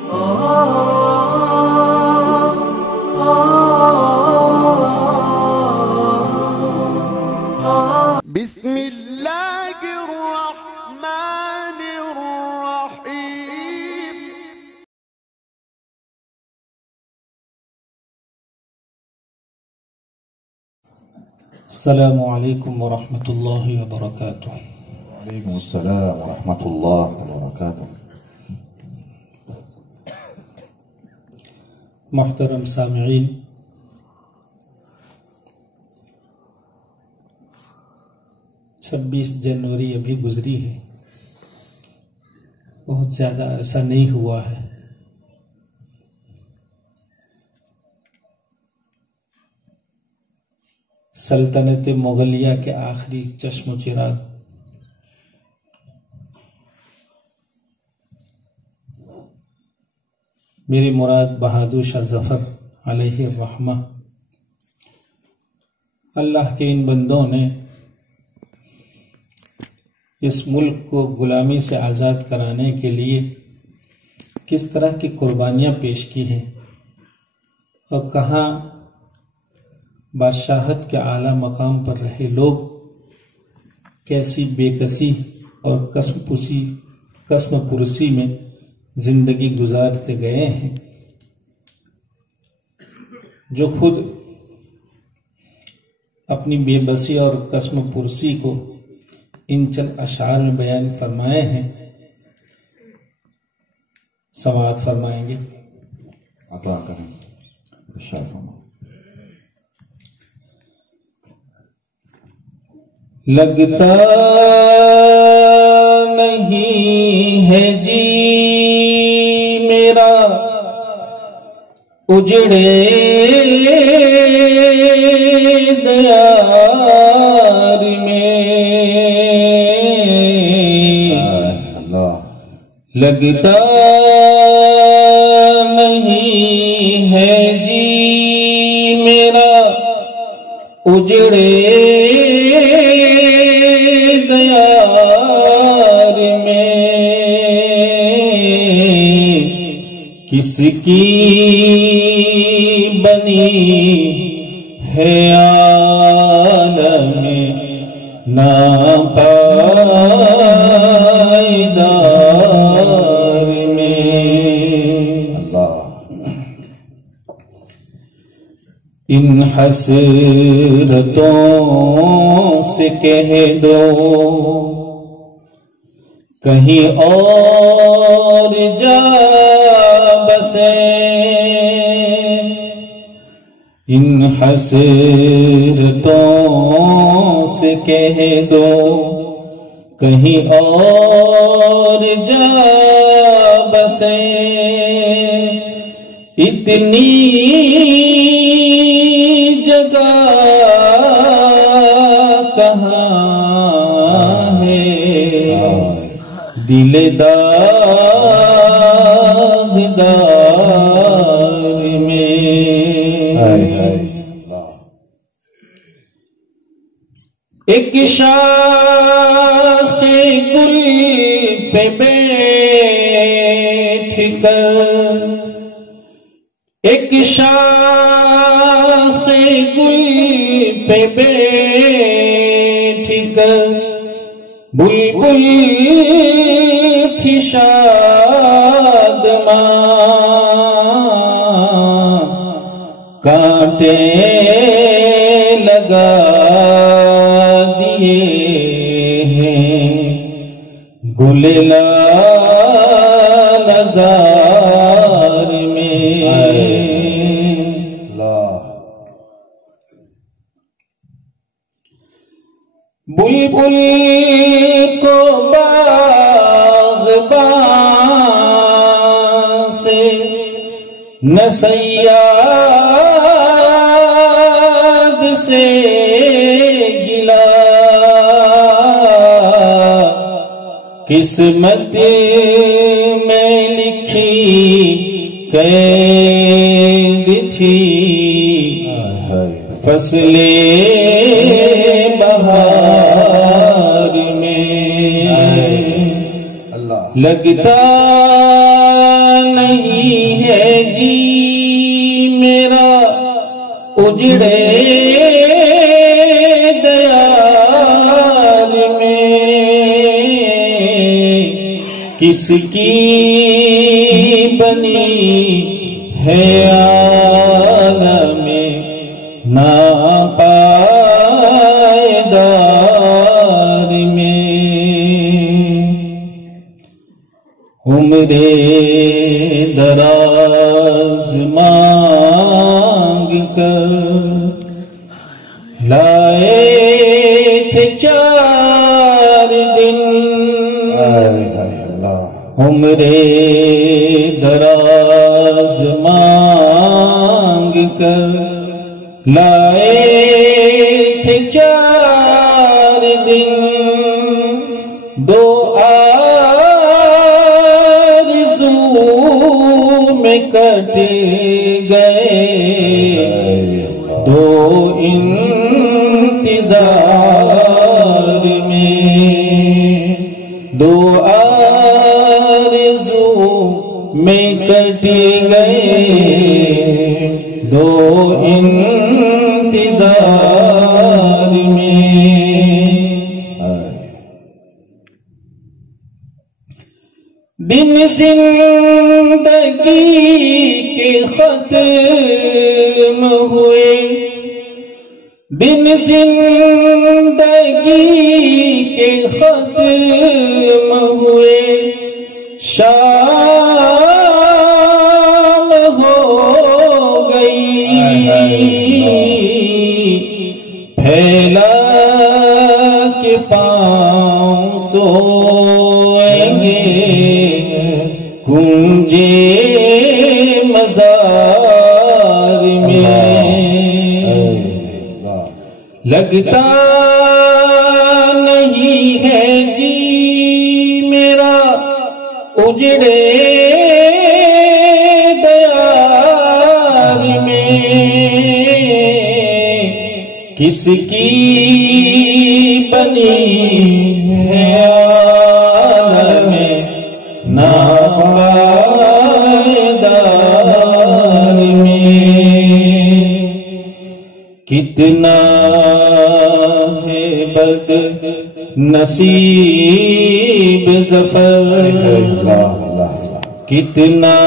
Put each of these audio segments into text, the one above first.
بسم اللہ الرحمن الرحیم. السلام علیکم ورحمۃ اللہ وبرکاتہ. وعلیکم السلام ورحمۃ اللہ وبرکاتہ. محترم سامعین، 26 جنوری ابھی گزری ہے، بہت زیادہ عرصہ نہیں ہوا ہے. سلطنت مغلیہ کے آخری چشم و چراغ میری مراد بہادر شاہ ظفر علیہ الرحمہ، اللہ کے ان بندوں نے اس ملک کو غلامی سے آزاد کرانے کے لیے کس طرح کی قربانیاں پیش کی ہیں، اور کہاں بادشاہت کے اعلیٰ مقام پر رہے لوگ کیسی بے کسی اور قسم پرسی میں زندگی گزارتے گئے ہیں، جو خود اپنی بے بسی اور قسم پرسی کو ان چند اشعار میں بیان فرمائے ہیں. سماعت فرمائیں گے. عطا کریں. ارشاد فرمائیں. لگتا نہیں ہے جی میرا اجڑے دیار میں، لگتا نہیں ہے جی میرا اجڑے دیار میں، کس کی بنی ہے عالم ناپائیدار میں. ان حسرتوں سے کہہ دو کہیں اور جا بسے، ان حسرتوں سے کہہ دو کہیں اور جا بسے، اتنی جگہ کہاں ہے دل داغدار میں. ایک شاخ گل پہ بیٹھ کر، ایک شاخ گل پہ بیٹھ کر بلبل تھی شادماں، کانٹے لگا دیے ہیں گل لال زار میں. بلبل کو باغباں سے نہ صیاد سے گلا، قسمت میں لکھی قید تھی فصل بہار میں، لگتا نہیں جی میرا اجڑے دیار میں، کس کی بنی ہے عالم ناپائیدار میں، عمر دراز مانگ کر لائے تھے 4 دن، عمر دراز مانگ کر لائے تھے 4 دن، 2 آرزو میں کٹ گئے، 2 انتظار میں، 2 آرزو میں کٹ گئے، 2 انتظار میں، دن زندگی کے ختم ہوئے، دن زندگی کے ختم ہوئے، شام ہو گئی، پھیلا کے پاؤں سوئیں گے کنجے مزار میں، لگتا نہیں ہے جی میرا اجڑے دیار میں، کس کی بنی ہے عالم ناپائیدار میں، کتنا ہے بد نصیب ظفر، کتنا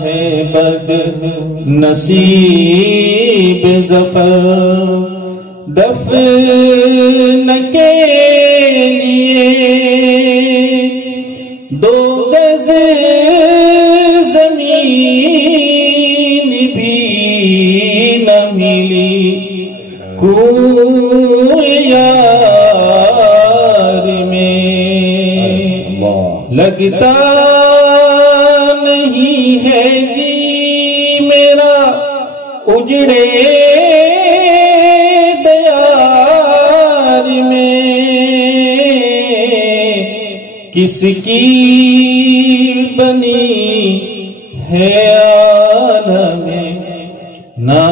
ہے بد نصیب ظفر، دفن کے لیے 2 گز زمین بھی نہ ملی، کوئی یار میں، لگتا نہیں ہے جی میرا اجڑے دیار میں، کس کی بنی ہے عالم نا